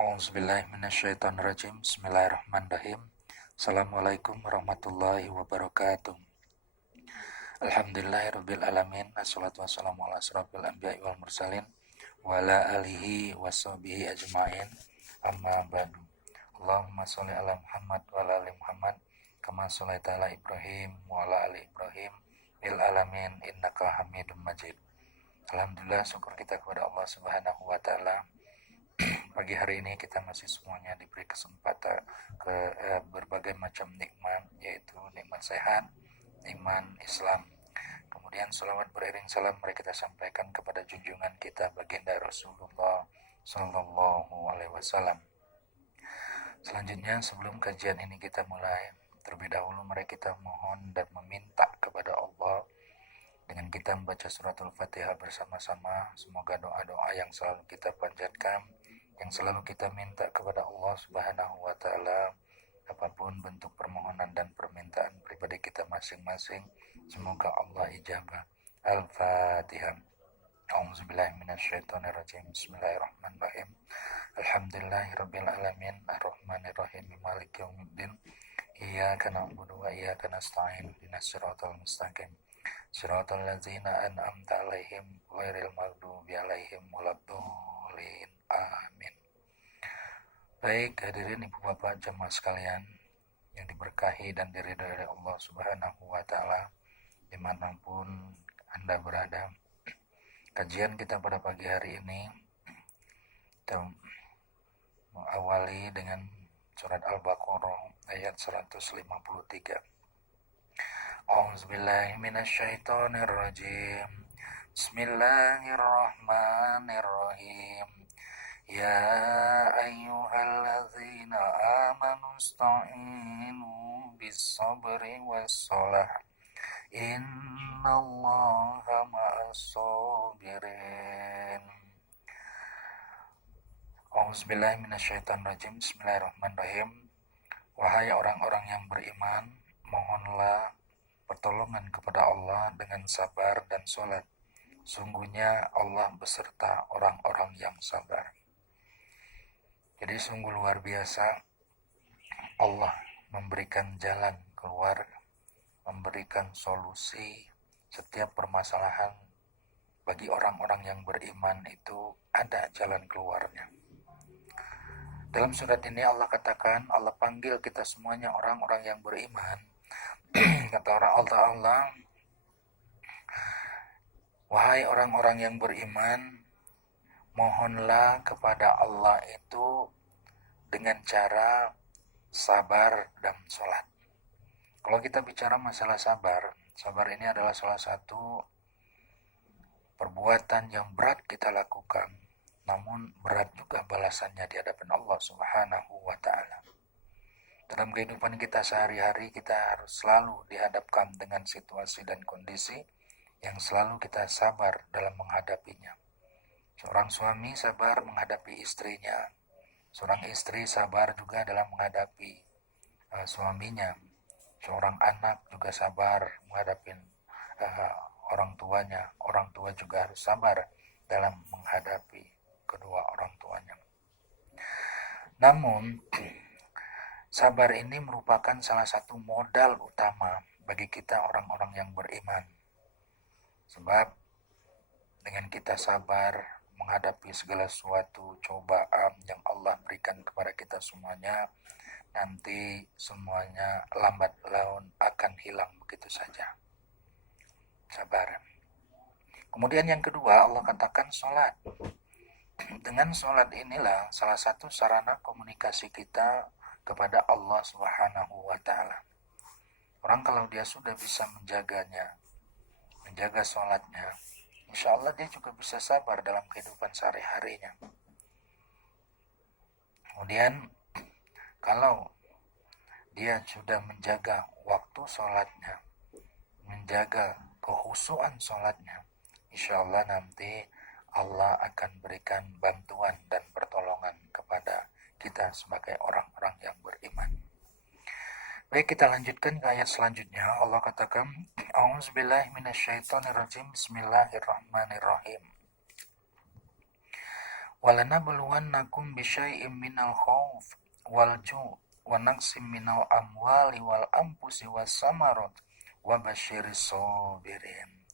A'udzubillahiminasyaitonirrajim. Bismillahirrahmanirrahim. Assalamualaikum warahmatullahi wabarakatuh. Alhamdulillahirabbil alamin. Assalatu wassalamu ala asyrofil anbiya'i wal mursalin wa ala alihi washabihi ajmain. Amma ba'du. Allahumma sholli ala Muhammad wa ala ali Muhammad kama sholaita ala Ibrahim wa ala ali Ibrahim bil alamin innaka Hamidum Majid. Alhamdulillah, syukur kita kepada Allah Subhanahu wa taala. Pagi hari ini kita masih semuanya diberi kesempatan ke berbagai macam nikmat, yaitu nikmat sehat, iman, Islam. Kemudian salawat beriring salam mari kita sampaikan kepada junjungan kita baginda Rasulullah Sallallahu Alaihi Wasallam. Selanjutnya, sebelum kajian ini kita mulai, terlebih dahulu mari kita mohon dan meminta kepada Allah dengan kita membaca suratul Fatihah bersama-sama. Semoga doa-doa yang selalu kita panjatkan, yang selalu kita minta kepada Allah Subhanahu wa taala, apapun bentuk permohonan dan permintaan pribadi kita masing-masing, semoga Allah ijabah. Al-Fatihah. A'udzubillahi minasyaitonirrajim. Bismillahirrahmanirrahim. Alhamdulillahirabbil alamin, arrahmanirrahim, maliki yaumiddin. Iyyaka na'budu wa iyyaka nasta'in. Ihdinas siratal mustaqim. Shiratal ladzina an'amta 'alaihim ghairil maghdubi 'alaihim waladdallin. Amin. Baik, hadirin ibu bapak jemaah sekalian yang diberkahi dan diridhoi oleh Allah Subhanahu wa taala dimanapun Anda berada. Kajian kita pada pagi hari ini kita mengawali dengan surat Al-Baqarah ayat 153. A'udzubillahi minasyaitonirrajim. Bismillahirrahmanirrahim. Ya ayyuhalladzina amanu ista'inu bis-sabri was-shalah. Innallaha ma'as-sabirin. A'udzubillahi minasyaitonirrajim. Bismillahirrahmanirrahim. Wahai orang-orang yang beriman, mohonlah pertolongan kepada Allah dengan sabar dan sholat. Sungguhnya Allah beserta orang-orang yang sabar. Jadi sungguh luar biasa Allah memberikan jalan keluar, memberikan solusi setiap permasalahan. Bagi orang-orang yang beriman itu ada jalan keluarnya. Dalam surat ini Allah katakan, Allah panggil kita semuanya orang-orang yang beriman. Kata Allah, wahai orang-orang yang beriman, mohonlah kepada Allah itu dengan cara sabar dan sholat. Kalau kita bicara masalah sabar ini adalah salah satu perbuatan yang berat kita lakukan, namun berat juga balasannya di hadapan Allah Subhanahu wa ta'ala. Dalam kehidupan kita sehari-hari, kita harus selalu dihadapkan dengan situasi dan kondisi yang selalu kita sabar dalam menghadapinya. Seorang suami sabar menghadapi istrinya, seorang istri sabar juga dalam menghadapi suaminya, seorang anak juga sabar menghadapi orang tuanya, orang tua juga harus sabar dalam menghadapi kedua orang tuanya. Namun, sabar ini merupakan salah satu modal utama bagi kita orang-orang yang beriman. Sebab dengan kita sabar menghadapi segala suatu cobaan yang Allah berikan kepada kita semuanya, nanti semuanya lambat laun akan hilang begitu saja. Sabar. Kemudian yang kedua, Allah katakan sholat. Dengan sholat inilah salah satu sarana komunikasi kita kepada Allah Subhanahu wa ta'ala. Orang kalau dia sudah bisa menjaganya, menjaga sholatnya, insya Allah dia juga bisa sabar dalam kehidupan sehari-harinya. Kemudian kalau dia sudah menjaga waktu sholatnya, menjaga kehusuan sholatnya, insya Allah nanti Allah akan berikan bantuan dan pertolongan kepada kita sebagai orang-orang yang beriman. Baik, kita lanjutkan ke ayat selanjutnya. Allah katakan, A'udzubillahi minasyaitonirrajim. Bismillahirrahmanirrahim. walanabluwannakum bisyai'im minal khauf wal ju' wa naqsim minal amwali wal anfusi was samarat wa basyiris sabirin.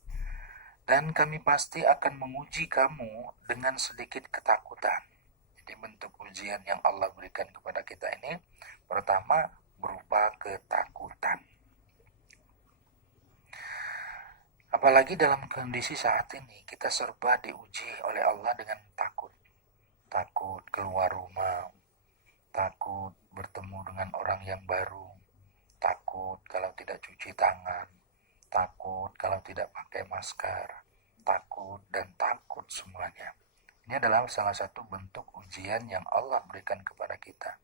Dan kami pasti akan menguji kamu dengan sedikit ketakutan. Jadi bentuk ujian yang Allah berikan kepada kita ini pertama berupa ketakutan. Apalagi dalam kondisi saat ini kita serba diuji oleh Allah dengan takut. Takut keluar rumah, takut bertemu dengan orang yang baru, takut kalau tidak cuci tangan, takut kalau tidak pakai masker, takut dan takut semuanya. Ini adalah salah satu bentuk ujian yang Allah berikan kepada kita.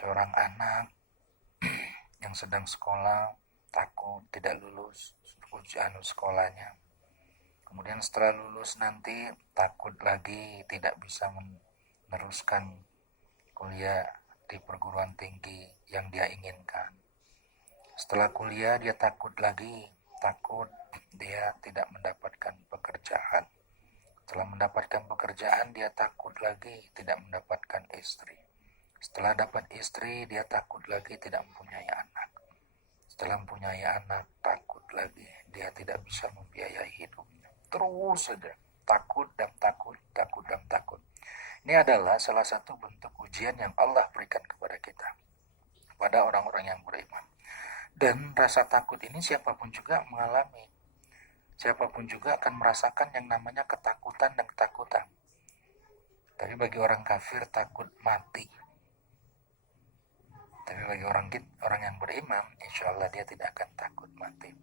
Seorang anak yang sedang sekolah takut tidak lulus ujian sekolahnya. Kemudian setelah lulus nanti takut lagi tidak bisa meneruskan kuliah di perguruan tinggi yang dia inginkan. Setelah kuliah dia takut lagi, takut dia tidak mendapatkan pekerjaan. Setelah mendapatkan pekerjaan dia takut lagi tidak mendapatkan istri. Setelah dapat istri dia takut lagi tidak mempunyai anak. Setelah mempunyai anak takut lagi dia tidak bisa membiayai hidupnya. Terus saja takut dan takut, takut dan takut. Ini adalah salah satu bentuk ujian yang Allah berikan kepada kita, kepada orang-orang yang beriman. Dan rasa takut ini siapapun juga mengalami. Siapapun juga akan merasakan yang namanya ketakutan dan ketakutan. Tapi bagi orang kafir takut mati. Tapi bagi orang yang beriman, insya Allah dia tidak akan takut mati.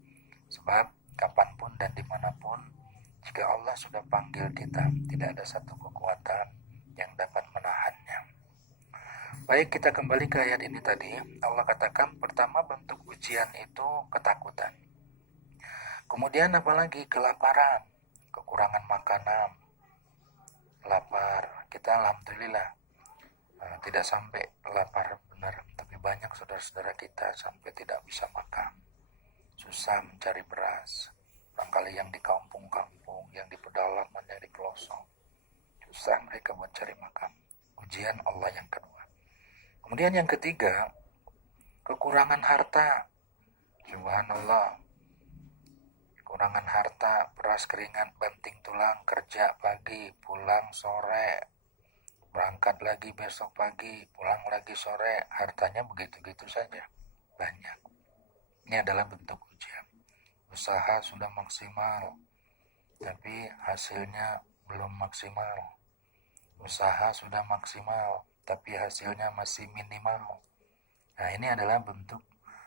Sebab kapanpun dan dimanapun, jika Allah sudah panggil kita, tidak ada satu kekuatan yang dapat menahannya. Baik, kita kembali ke ayat ini tadi. Allah katakan pertama bentuk ujian itu ketakutan. Kemudian apalagi kelaparan, kekurangan makanan, lapar. Kita alhamdulillah tidak sampai lapar benar, tapi banyak saudara-saudara kita sampai tidak bisa makan, susah mencari beras. Barangkali yang di kampung-kampung, yang di pedalaman, yang di pelosok, susah mereka mencari makan. Ujian Allah yang kedua. Kemudian yang ketiga, kekurangan harta. Subhanallah, kekurangan harta, beras keringat, banting tulang, kerja pagi, pulang sore, berangkat lagi besok pagi, pulang lagi sore, hartanya begitu-gitu saja, banyak. Ini adalah bentuk ujian. Usaha sudah maksimal, tapi hasilnya belum maksimal. Usaha sudah maksimal, tapi hasilnya masih minimal. Nah, ini adalah bentuk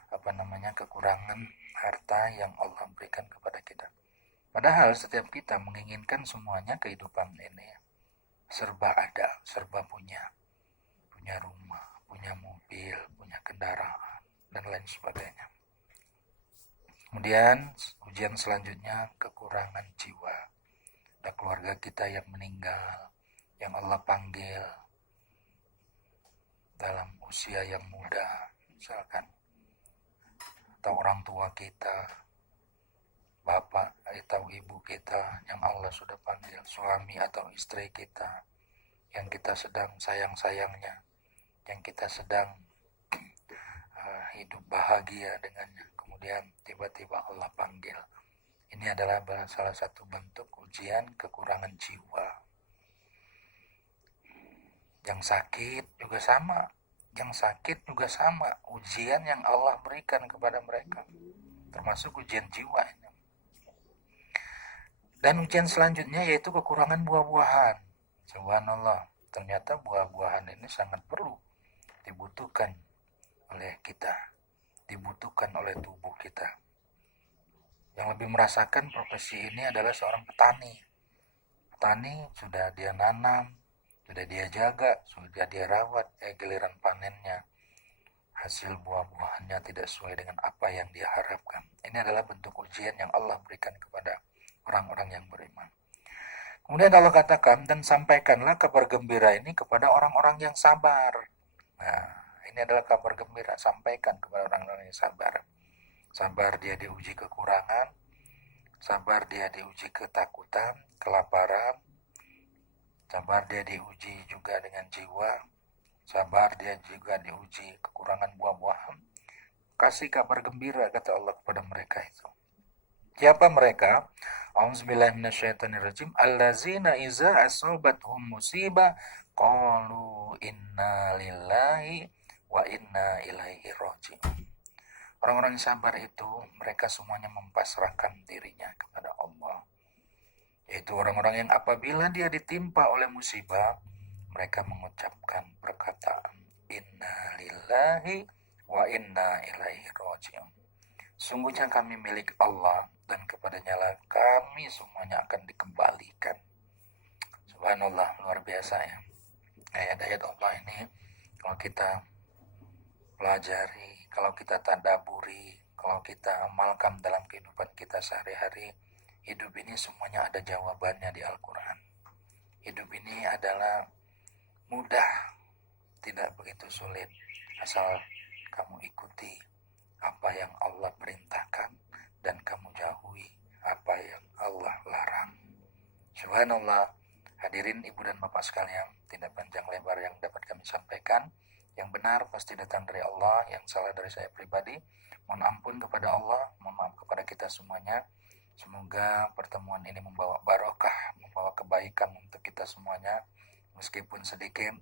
kekurangan harta yang Allah berikan kepada kita. Padahal setiap kita menginginkan semuanya kehidupan ini serba ada, serba punya rumah, punya mobil, punya kendaraan, dan lain sebagainya. Kemudian ujian selanjutnya kekurangan jiwa. Ada keluarga kita yang meninggal, yang Allah panggil dalam usia yang muda, misalkan, atau orang tua kita, bapak atau ibu kita yang Allah sudah panggil, suami atau istri kita yang kita sedang sayang-sayangnya, yang kita sedang hidup bahagia dengannya, kemudian tiba-tiba Allah panggil. Ini adalah salah satu bentuk ujian kekurangan jiwa. Yang sakit juga sama, ujian yang Allah berikan kepada mereka, termasuk ujian jiwa. Dan ujian selanjutnya yaitu kekurangan buah-buahan. Subhanallah, ternyata buah-buahan ini sangat perlu dibutuhkan oleh kita, dibutuhkan oleh tubuh kita. Yang lebih merasakan profesi ini adalah seorang petani. Petani sudah dia nanam, sudah dia jaga, sudah dia rawat, giliran panennya hasil buah-buahannya tidak sesuai dengan apa yang dia harapkan. Ini adalah bentuk ujian yang Allah berikan kepada orang-orang yang beriman. Kemudian Allah katakan, dan sampaikanlah kabar gembira ini kepada orang-orang yang sabar. Nah, ini adalah kabar gembira, sampaikan kepada orang-orang yang sabar. Sabar dia diuji kekurangan, sabar dia diuji ketakutan, kelaparan, sabar dia diuji juga dengan jiwa, sabar dia juga diuji kekurangan buah-buahan. Kasih kabar gembira kata Allah kepada mereka itu. Siapa mereka? A'udzubillahi minasyaitonirrajim. Allazina iza asobathum musibah qalu inna lillahi wa inna ilaihi raji'un. Orang-orang yang sabar itu mereka semuanya mempasrahkan dirinya kepada Allah. Yaitu orang-orang yang apabila dia ditimpa oleh musibah, mereka mengucapkan perkataan inna lillahi wa inna ilaihi raji'un. Sungguhnya kami milik Allah dan kepadanya lah kami semuanya akan dikembalikan. Subhanallah, luar biasa ya. Ayat-ayat Allah ini kalau kita pelajari, kalau kita tadaburi, kalau kita amalkan dalam kehidupan kita sehari-hari, hidup ini semuanya ada jawabannya di Al-Quran. Hidup ini adalah mudah, tidak begitu sulit, asal kamu ikuti apa yang Allah perintahkan dan kamu jauhi apa yang Allah larang. Subhanallah, hadirin ibu dan bapak sekalian, tidak panjang lebar yang dapat kami sampaikan. Yang benar pasti datang dari Allah, yang salah dari saya pribadi. Mohon ampun kepada Allah, mohon maaf kepada kita semuanya. Semoga pertemuan ini membawa barokah, membawa kebaikan untuk kita semuanya. Meskipun sedikit,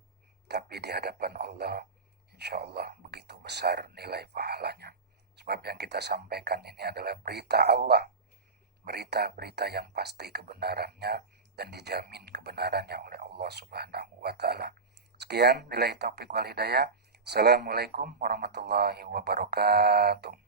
tapi di hadapan Allah, insya Allah begitu besar nilai pahalanya. Sebab yang kita sampaikan ini adalah berita Allah, berita-berita yang pasti kebenarannya dan dijamin kebenarannya oleh Allah Subhanahu wa Ta'ala. Sekian, billahi taufiq wal hidayah. Assalamualaikum warahmatullahi wabarakatuh.